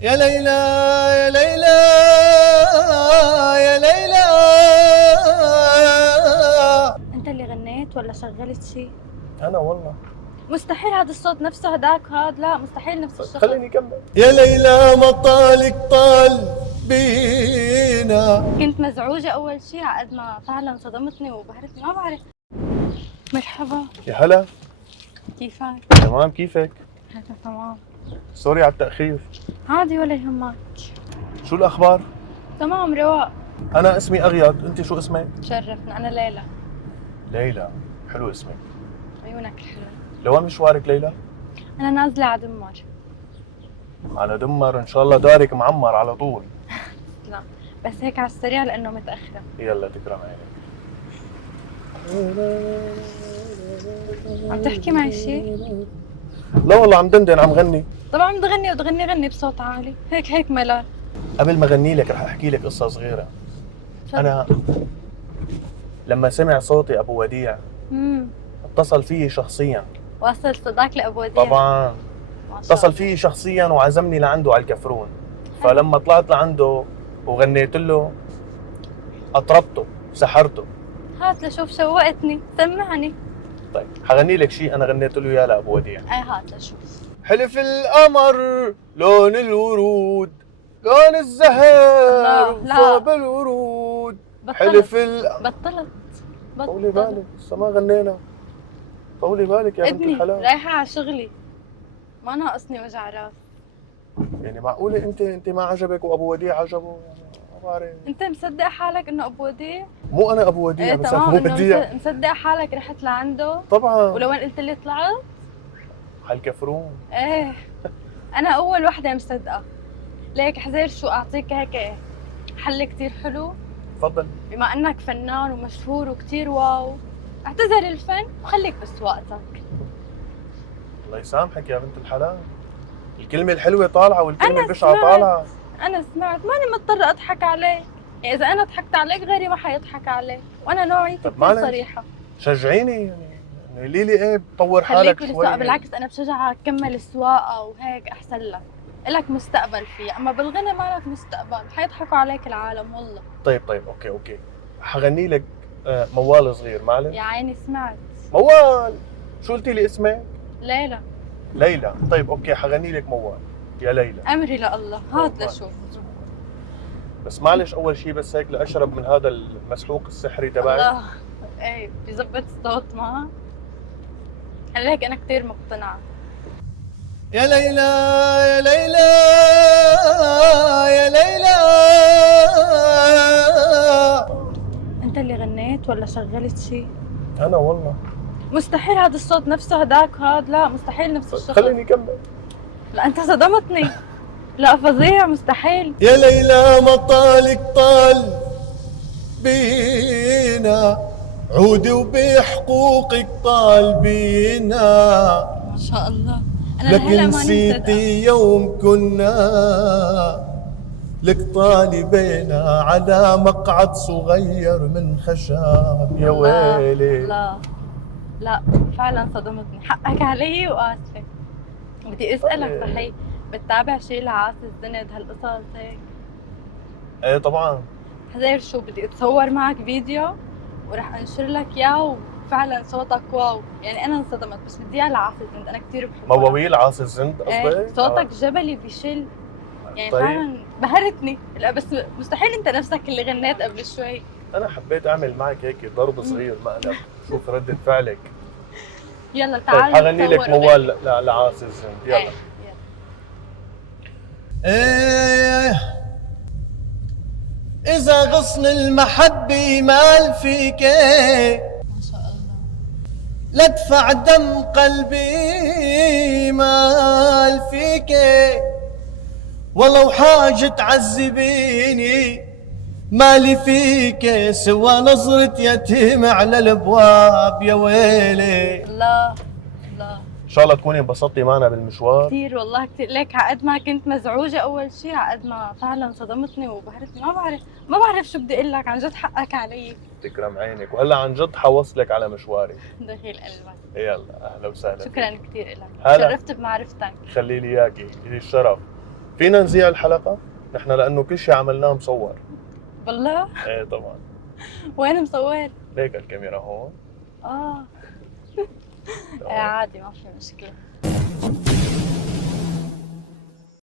يا ليلى يا ليلى يا ليلى. انت اللي غنيت ولا شغلت شيء؟ انا والله. مستحيل هذا الصوت نفسه هداك هاد، لا مستحيل نفس الشخص. خليني اكمل. يا ليلى ما طالك طال بينا. كنت مزعوجة أول شيء عقد ما فعلا صدمتني وبهرتني، ما بعرف. مرحبا. يا هلا. كيفك؟ تمام، كيفك؟ أنا تمام. سوري على التأخير. عادي ولا يهمك. شو الأخبار؟ تمام رواق. أنا اسمي أغيض، أنت شو اسمك؟ تشرفنا، أنا ليلى. ليلى، حلو اسمك. عيونك حلوة. لوين مشوارك ليلى؟ أنا نازلة على دمر. على دمر، إن شاء الله دارك معمر على طول. لا بس هيك على السريع لأنه متأخرة. يلا تكرم عينك. عم تحكي معي شيء؟ لا والله عم دندن، عم غني. طبعا عم تغني غني بصوت عالي، هيك ملل. قبل ما أغني لك رح أحكي لك قصة صغيرة. أنا لما سمع صوتي أبو وديع اتصل فيي شخصيا. وصل صداك لأبو وديع؟ طبعا. اتصل فيي شخصيا وعزمني لعنده على الكفرون. فلما طلعت لعنده وغنيت له أطربته، سحرته. هات لشوف، شوقتني، سمعني. طيب حغني لك شيء أنا غنيت له إياه لأبو وديع. أي هات لشوف. حلف القمر لون الورود، لون الزهر صوب الورود. حلف بطلت. طولي بالك، لسه ما غنينا. طولي بالك يا بنت الحلال. ابني رايحة على شغلي، ما ناقصني وجع راس. يعني معقولة انت ما عجبك وابو وديع عجبه؟ يعني ما بعرف. انت مصدق حالك انه ابو وديع؟ مو انا ابو وديع، ايه بس تمام، ابو وديع. مصدق حالك رحت لعنده؟ طبعا. ولوين قلت لي طلعت؟ على الكفرون. ايه انا اول وحدة مصدقة. ليك حزير شو اعطيك هيك حل كتير حلو. تفضل. بما انك فنان ومشهور وكتير واو، اعتذر الفن وخليك بسواقتك. الله يسامحك يا بنت الحلال. الكلمة الحلوة طالعة والكلمة البشعة طالعة. أنا سمعت، ماني مضطرة أضحك عليك. يعني إذا أنا ضحكت عليك غيري ما حيضحك عليك، وأنا نوعيتي كثير صريحة. شجعيني يعني ليلي ايه بتطور حالك شوي. بالعكس أنا بشجعك كمل السواقة وهيك أحسن لك. إلك مستقبل فيه، أما بالغنى ما لك مستقبل، حيضحكوا عليك العالم والله. طيب أوكي حغني لك موال صغير معلش. يا عيني سمعت. موال. شو قلتي لي اسمك؟ ليلى. ليلى. طيب اوكي حغني لك موال. يا ليلى. أمري لله، هات لشوف. بس معلش اول شيء بس هيك لاشرب من هذا المسحوق السحري تبعي. الله. ايه بيزبط الصوت معك. هلا هيك انا كثير مقتنعه. يا ليلى يا ليلى يا ليلى. انت اللي غنيت ولا شغلت شيء؟ انا والله. مستحيل هذا الصوت نفسه هداك هاد، لا مستحيل نفس الشخص. خليني اكمل. لا انت صدمتني. لا فظيع، مستحيل. يا ليلى ما طالك طال بينا، عودي وبحقوقك طال بينا. ما شاء الله. انا لكن نسيتي يوم كنا لك طالبينا على مقعد صغير من خشب. يا ويلي. لا فعلا صدمتني، حقك علي وآسفة. بدي اسألك صحيح، بتتابع شيء لعاصي الزند هالقصص هيك؟ ايه طبعا. حذير شو، بدي اتصور معك فيديو ورح انشر لك اياه، وفعلا صوتك واو. يعني انا انصدمت، بس بدي اياه لعاصي الزند، انا كثير بحبه. مواويل عاصي الزند قصدك؟ ايه صوتك جبلي بيشل. يعني طيب. فعلا بهرتني. لا بس مستحيل انت نفسك اللي غنيت قبل شوي. انا حبيت اعمل معك هيك ضرب صغير مقلب، شوف ردة فعلك. يلا تعال. طيب حغني لك موال لعاصي الزند. يلا. ايه اذا غصن المحبة مال فيك ما شاء الله لدفع دم قلبي مال فيك، ولو حاجة تعذبيني مالي فيك سوى نظرة يتيم على الابواب. يا ويلي. الله. ان شاء الله تكوني انبسطتي معنا بالمشوار. كثير والله كثير. ليك عقد ما كنت مزعوجة أول شيء، عقد ما فعلا صدمتني وبهرتني. ما بعرف شو بدي أقول لك، عن جد حقك علي. تكرم عينك، وهلا عن جد حوصلك على مشواري. دخيل قلبك. يلا اهلا وسهلا. شكرا كثير لك، شرفت بمعرفتك. خلي لي اياكي، لي الشرف. فينا نذيع الحلقة؟ نحن لأنه كل شيء عملناه مصور. والله؟ ايه طبعا. وين مصور؟ ليك الكاميرا هون. اه تمام. عادي ما في مشكلة.